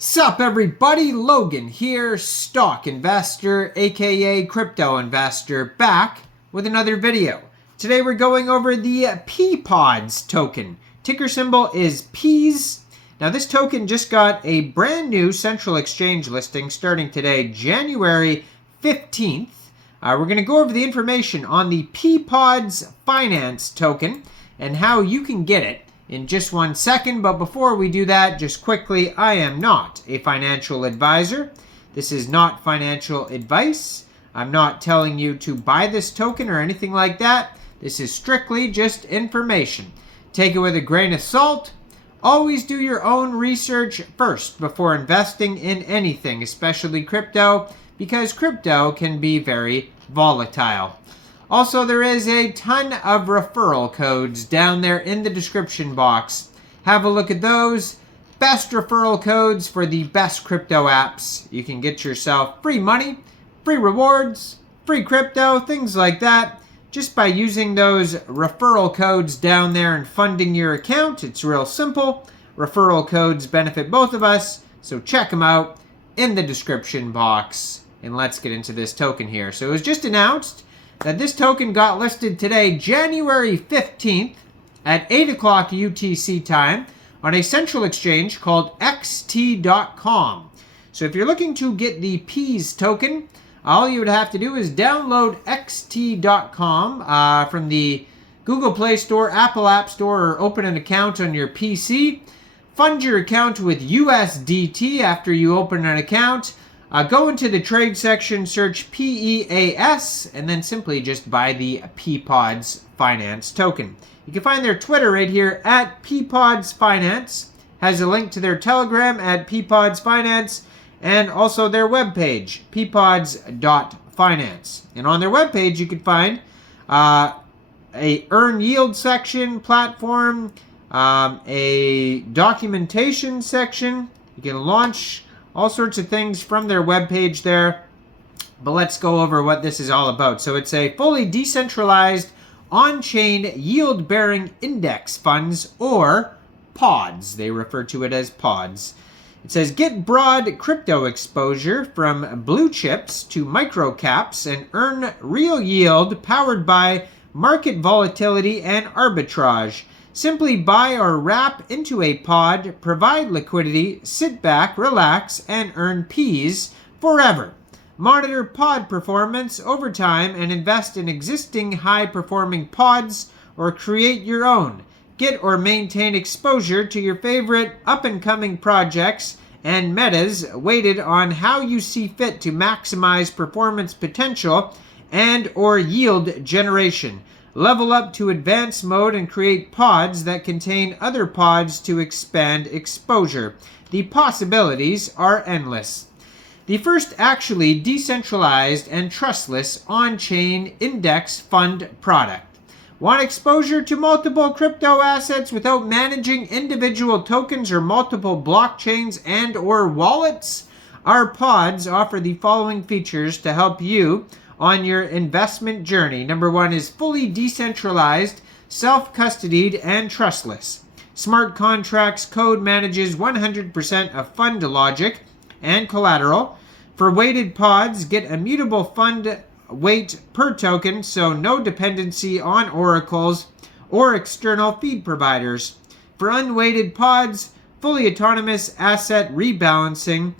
Sup everybody, Logan here, stock investor aka crypto investor, back with another video. Today we're going over the Peapods token. Ticker symbol is PEAS. Now this token just got a brand new central exchange listing starting today, January 15th. We're going to go over the information on the Peapods finance token and how you can get it in just 1 second. But before we do that, just quickly, I am not a financial advisor. This is not financial advice. I'm not telling you to buy this token or anything like that. This is strictly just information. Take it with a grain of salt. Always do your own research first before investing in anything, especially crypto, because crypto can be very volatile. Also, there is a ton of referral codes down there in the description box. Have a look at those. Best referral codes for the best crypto apps. You can get yourself free money, free rewards, free crypto, things like that, just by using those referral codes down there and funding your account. It's real simple. Referral codes benefit both of us, so check them out in the description box. And let's get into this token here. So it was just announced that this token got listed today, January 15th at 8 o'clock UTC time on a central exchange called XT.com. So if you're looking to get the PEAS token, all you would have to do is download XT.com from the Google Play Store, Apple App Store, or open an account on your PC. Fund your account with USDT after you open an account. Go into the trade section, search PEAS, and then simply just buy the Peapods Finance token. You can find their Twitter right here at Peapods Finance. Has a link to their Telegram at Peapods Finance, and also their webpage, peapods.finance. And on their webpage, you can find a earn yield section, platform, a documentation section. You can launch all sorts of things from their webpage there. But let's go over what this is all about. So it's a fully decentralized on-chain yield-bearing index funds, or pods. They refer to it as pods. It says, get broad crypto exposure from blue chips to micro caps and earn real yield powered by market volatility and arbitrage. Simply buy or wrap into a pod, provide liquidity, sit back, relax, and earn PEAS forever. Monitor pod performance over time and invest in existing high-performing pods or create your own. Get or maintain exposure to your favorite up-and-coming projects and metas weighted on how you see fit to maximize performance potential and or yield generation. Level up to advanced mode and create pods that contain other pods to expand exposure. The possibilities are endless. The first actually decentralized and trustless on-chain index fund product. Want exposure to multiple crypto assets without managing individual tokens or multiple blockchains and or wallets? Our pods offer the following features to help you on your investment journey. Number 1 is fully decentralized, self-custodied, and trustless. Smart contracts code manages 100% of fund logic and collateral. For weighted pods, get immutable fund weight per token, so no dependency on oracles or external feed providers. For unweighted pods, fully autonomous asset rebalancing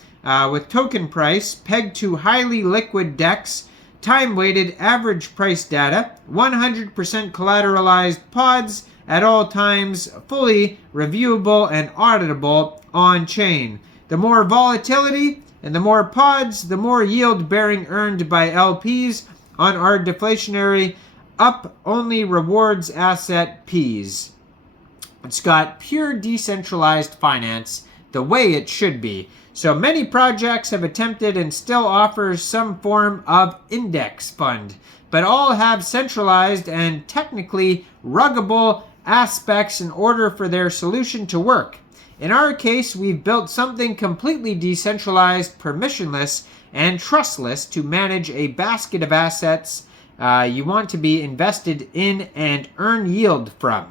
with token price pegged to highly liquid DEX, time-weighted average price data, 100% collateralized pods at all times, fully reviewable and auditable on-chain. The more volatility and the more pods, the more yield-bearing earned by LPs on our deflationary up-only rewards asset PEAS. It's got pure decentralized finance the way it should be. So many projects have attempted and still offer some form of index fund, but all have centralized and technically ruggable aspects in order for their solution to work. In our case, we've built something completely decentralized, permissionless, and trustless to manage a basket of assets you want to be invested in and earn yield from.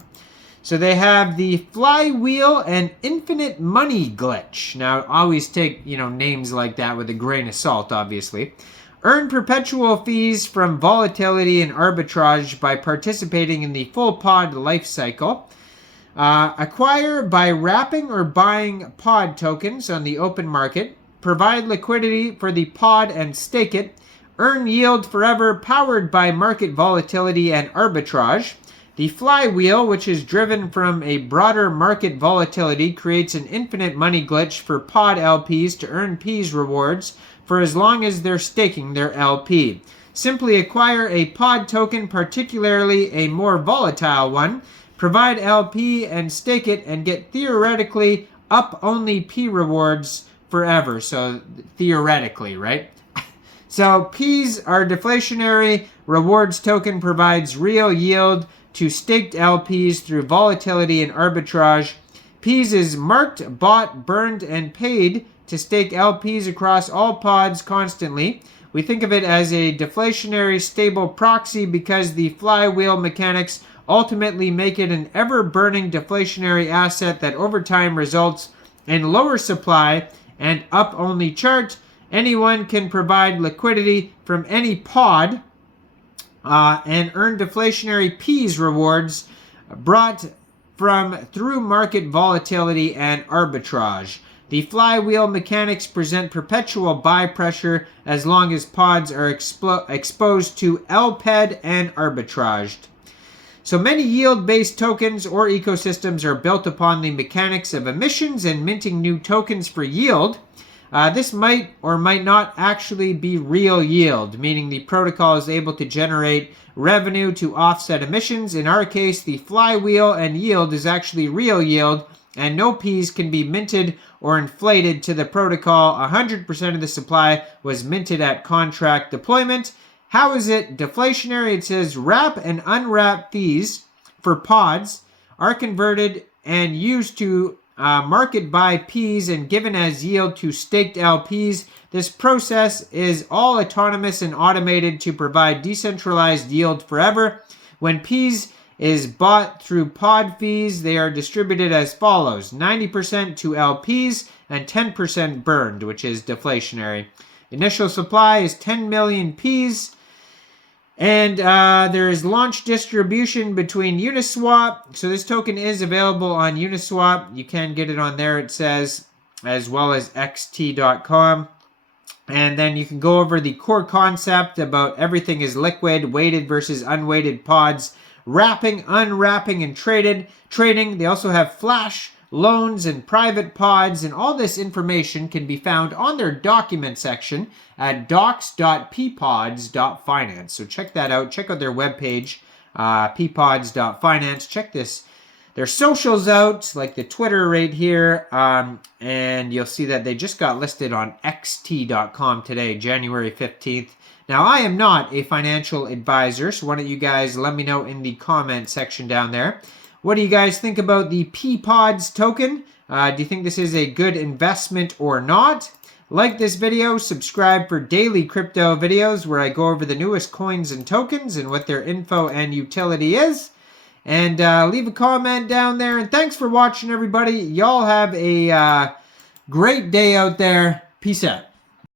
So they have the Flywheel and Infinite Money glitch. Now, always take, names like that with a grain of salt, obviously. Earn perpetual fees from volatility and arbitrage by participating in the full pod life cycle. Acquire by wrapping or buying pod tokens on the open market. Provide liquidity for the pod and stake it. Earn yield forever powered by market volatility and arbitrage. The Flywheel, which is driven from a broader market volatility, creates an infinite money glitch for pod LPs to earn P's rewards for as long as they're staking their LP. Simply acquire a pod token, particularly a more volatile one, provide LP and stake it, and get theoretically up-only P rewards forever. So theoretically, right? So P's are deflationary. Rewards token provides real yield to staked LPs through volatility and arbitrage. P's is marked, bought, burned, and paid to stake LPs across all pods constantly. We think of it as a deflationary stable proxy because the flywheel mechanics ultimately make it an ever-burning deflationary asset that over time results in lower supply and up-only chart. Anyone can provide liquidity from any pod and earn deflationary P's rewards brought through market volatility and arbitrage. The flywheel mechanics present perpetual buy pressure as long as pods are exposed to LPED and arbitraged. So many yield-based tokens or ecosystems are built upon the mechanics of emissions and minting new tokens for yield. This might or might not actually be real yield, meaning the protocol is able to generate revenue to offset emissions. In our case, the flywheel and yield is actually real yield, and no P's can be minted or inflated to the protocol. 100% of the supply was minted at contract deployment. How is it deflationary? It says wrap and unwrap fees for pods are converted and used to market buy P's and given as yield to staked LPs. This process is all autonomous and automated to provide decentralized yield forever. When P's is bought through pod fees, they are distributed as follows: 90% to LPs and 10% burned, which is deflationary. Initial supply is 10 million P's. And there is launch distribution between Uniswap. So this token is available on Uniswap. You can get it on there, it says, as well as xt.com. And then you can go over the core concept about everything is liquid, weighted versus unweighted pods, wrapping, unwrapping, and trading. They also have flash loans and private pods, and all this information can be found on their document section at docs.peapods.finance. So check that out. Check out their webpage, peapods.finance. Check their socials out, like the Twitter right here, and you'll see that they just got listed on xt.com today, January 15th. Now, I am not a financial advisor, so why don't you guys let me know in the comment section down there. What do you guys think about the Peapods token? Do you think this is a good investment or not? Like this video, subscribe for daily crypto videos where I go over the newest coins and tokens and what their info and utility is. And leave a comment down there. And thanks for watching, everybody. Y'all have a great day out there. Peace out.